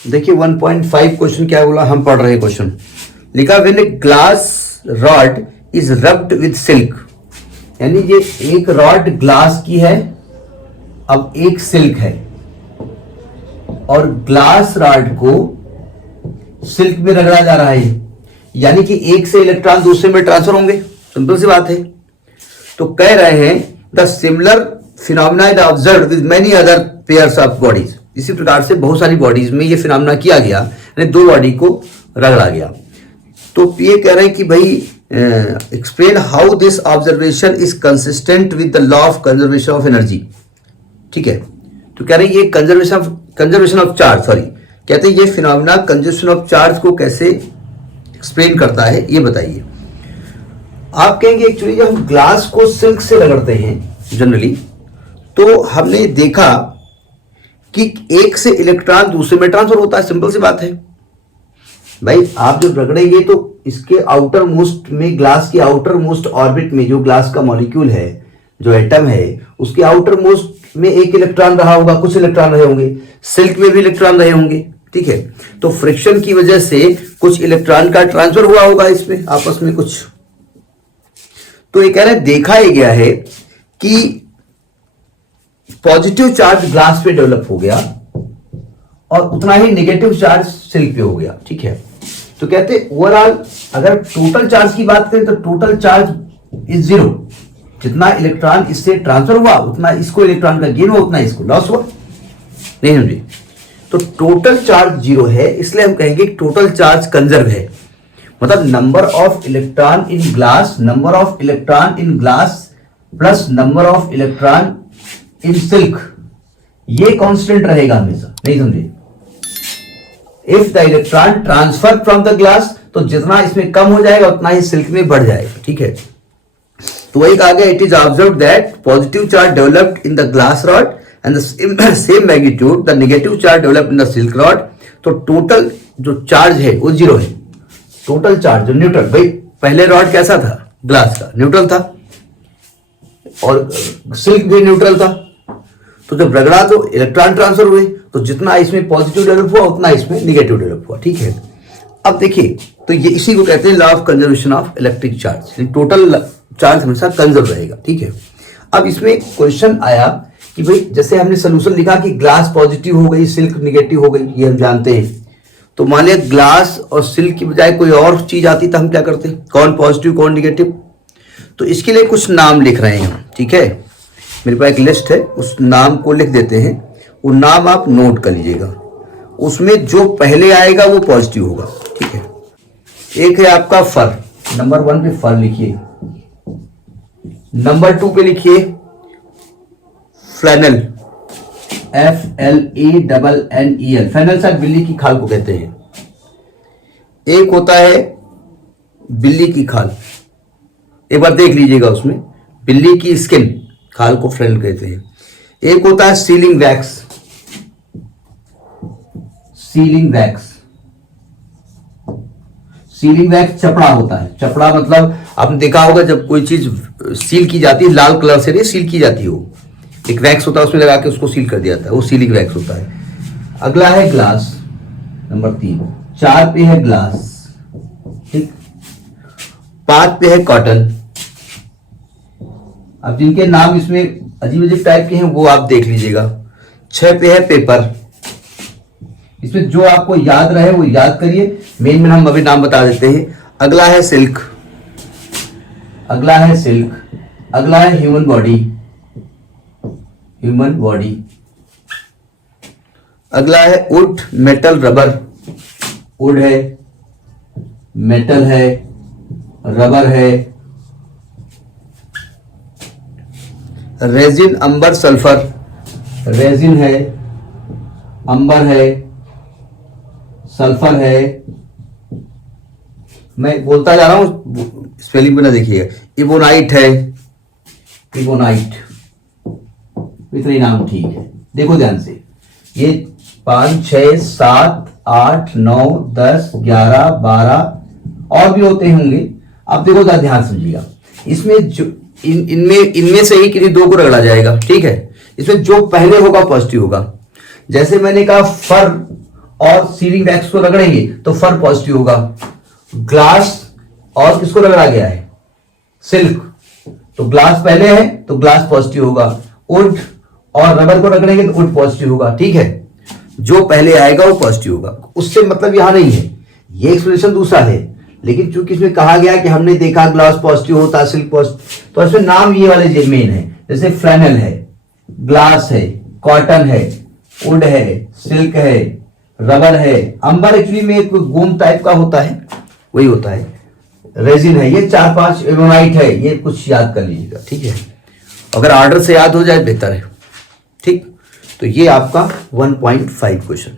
देखिए 1.5 क्वेश्चन क्या बोला, हम पढ़ रहे हैं क्वेश्चन। लिखा when a glass rod is rubbed with silk, यानी ये एक रॉड ग्लास की है, अब एक सिल्क है, और ग्लास रॉड को सिल्क में रगड़ा जा रहा है, यानी कि एक से इलेक्ट्रॉन दूसरे में ट्रांसफर होंगे। सिंपल सी बात है। तो कह रहे हैं the similar phenomena is observed with many other pairs of bodies. इसी प्रकार से बहुत सारी बॉडीज में ये फिनोमेना किया गया, यानी दो बॉडी को रगड़ा गया। तो ये कह रहे हैं कि भाई explain how this observation is consistent with the law of conservation of energy. ठीक है, तो कह रहे हैं ये कंजर्वेशन ऑफ चार्ज, सॉरी, कहते हैं ये फिनोमेना कंजर्वेशन ऑफ चार्ज को कैसे एक्सप्लेन करता है, ये बताइए। आप कहेंगे एक्चुअली जब हम ग्लास को सिल्क से रगड़ते हैं जनरली, तो हमने देखा कि एक से इलेक्ट्रॉन दूसरे में ट्रांसफर होता है। सिंपल सी बात है भाई, आप जब रगड़ेंगे तो इसके आउटर मोस्ट में, ग्लास के आउटर मोस्ट ऑर्बिट में जो ग्लास का मॉलिक्यूल है, जो एटम है, उसके आउटर मोस्ट में एक इलेक्ट्रॉन रहा होगा, कुछ इलेक्ट्रॉन रहे होंगे, सिल्क में भी इलेक्ट्रॉन रहे होंगे। ठीक है, तो फ्रिक्शन की वजह से कुछ इलेक्ट्रॉन का ट्रांसफर हुआ होगा इसमें आपस में कुछ। तो ये कह रहे हैं देखा ही गया है कि पॉजिटिव चार्ज ग्लास पे डेवलप हो गया और उतना ही नेगेटिव चार्ज सिल्क पे हो गया। ठीक है, तो कहते ओवरऑल अगर टोटल चार्ज की बात करें तो टोटल चार्ज इज जीरो। जितना इलेक्ट्रॉन इससे ट्रांसफर हुआ उतना इसको इलेक्ट्रॉन का गेन हुआ, उतना इसको लॉस हुआ। नहीं समझे? तो टोटल चार्ज जीरो है, इसलिए हम कहेंगे टोटल चार्ज कंजर्व है। मतलब number of electron in glass, number of electron in glass plus number of electron in silk, ये कांस्टेंट रहेगा हमेशा। नहीं समझे? If the electron transfer from the glass, तो जितना इसमें कम हो जाएगा उतना ही सिल्क में बढ़ जाएगा। ठीक है, तो वही कहा गया, it is observe that positive charge developed in the glass rod and the same magnitude the negative charge developed in the silk rod. तो टोटल जो चार्ज है वो जीरो है। टोटल चार्ज जो न्यूट्रल, भाई पहले रॉड कैसा था, ग्लास का न्यूट्रल था और सिल्क भी न्यूट्रल था। तो जब रगड़ा तो इलेक्ट्रॉन ट्रांसफर हुए, तो जितना इसमें पॉजिटिव डेवलप हुआ उतना इसमें नेगेटिव डेवलप हुआ। ठीक है, अब देखिए, तो ये इसी को कहते हैं law of conservation of electric charge. Total charge हमेशा कंजर्व रहेगा। ठीक है, अब इसमें क्वेश्चन आया कि भाई जैसे हमने सोल्यूशन लिखा कि ग्लास पॉजिटिव हो गई, सिल्क निगेटिव हो गई, ये हम जानते हैं। तो मान लिया ग्लास और सिल्क की बजाय कोई और चीज आती तो हम क्या करते, कौन पॉजिटिव कौन निगेटिव। तो इसके लिए कुछ नाम लिख रहे हैं हम। ठीक है, मेरे पास एक लिस्ट है, उस नाम को लिख देते हैं। वो नाम आप नोट कर लीजिएगा, उसमें जो पहले आएगा वो पॉजिटिव होगा। ठीक है, एक है आपका फर, नंबर 1 पे फर लिखिए। नंबर 2 पे लिखिए फ्लैनल, FLANNEL, फ्लैनल शायद बिल्ली की खाल को कहते हैं। एक होता है बिल्ली की खाल, एक बार देख लीजिएगा, उसमें बिल्ली की स्किन, खाल को फ्लैनल कहते हैं। एक होता है sealing wax, sealing wax, sealing wax चपड़ा होता है। चपड़ा मतलब आपने देखा होगा जब कोई चीज सील की जाती है, लाल कलर से नहीं सील की जाती हो, एक वैक्स होता है उसमें लगा के उसको सील कर दिया जाता है, वो सीलिंग वैक्स होता है। अगला है ग्लास, नंबर 3। 4 पे है ग्लास। ठीक, 5 पे है कॉटन। अब जिनके नाम इसमें अजीब अजीब टाइप के हैं वो आप देख लीजिएगा। 6 पे है पेपर। इसमें जो आपको याद रहे वो याद करिए, मेन में हम अभी नाम बता देते हैं। अगला है सिल्क, अगला है सिल्क, अगला है ह्यूमन बॉडी, ह्यूमन बॉडी। अगला है वुड, मेटल, रबर। वुड है, मेटल है, रबर है। रेजिन, अंबर, सल्फर। रेजिन है, अंबर है, सल्फर है। मैं बोलता जा रहा हूं, स्पेलिंग में ना देखिएगा। इबोनाइट है, इबोनाइट। इतने नाम ठीक है, देखो ध्यान से। ये 5, 6, 7, 8, 9, 10, 11, 12 और भी होते होंगे। आप देखो ध्यान समझिएगा। इसमें जो इनमें से ही किसी 2 को रगड़ा जाएगा। ठीक है, इसमें जो पहले होगा पॉजिटिव होगा। जैसे मैंने कहा फर और सीलिंग वैक्स को रगड़ेंगे तो फर पॉजिटिव होगा। ग्लास और किसको रगड़ा गया है? सिल्क, तो ग्लास पहले है तो ग्लास पॉजिटिव होगा। वुड और रबर को रगड़ेंगे तो वुड पॉजिटिव होगा। ठीक है, जो पहले आएगा वो पॉजिटिव होगा। उससे मतलब यहां नहीं है, ये एक्सप्लेनेशन दूसरा है, लेकिन चूंकि इसमें कहा गया कि हमने देखा ग्लास पॉजिटिव होता है, सिल्क पॉजिटिव, तो इसमें नाम ये वाले मेन है। जैसे फ्लैनल है, ग्लास है, कॉटन है, वुड है, सिल्क है, रबर है, अंबर एक्चुअली में एक गोम टाइप का होता है, वही होता है, रेजिन है, ये 4-5 एमोनाइट है, ये कुछ याद कर लीजिएगा। ठीक है, अगर ऑर्डर से याद हो जाए बेहतर है। ठीक, तो ये आपका 1.5 क्वेश्चन।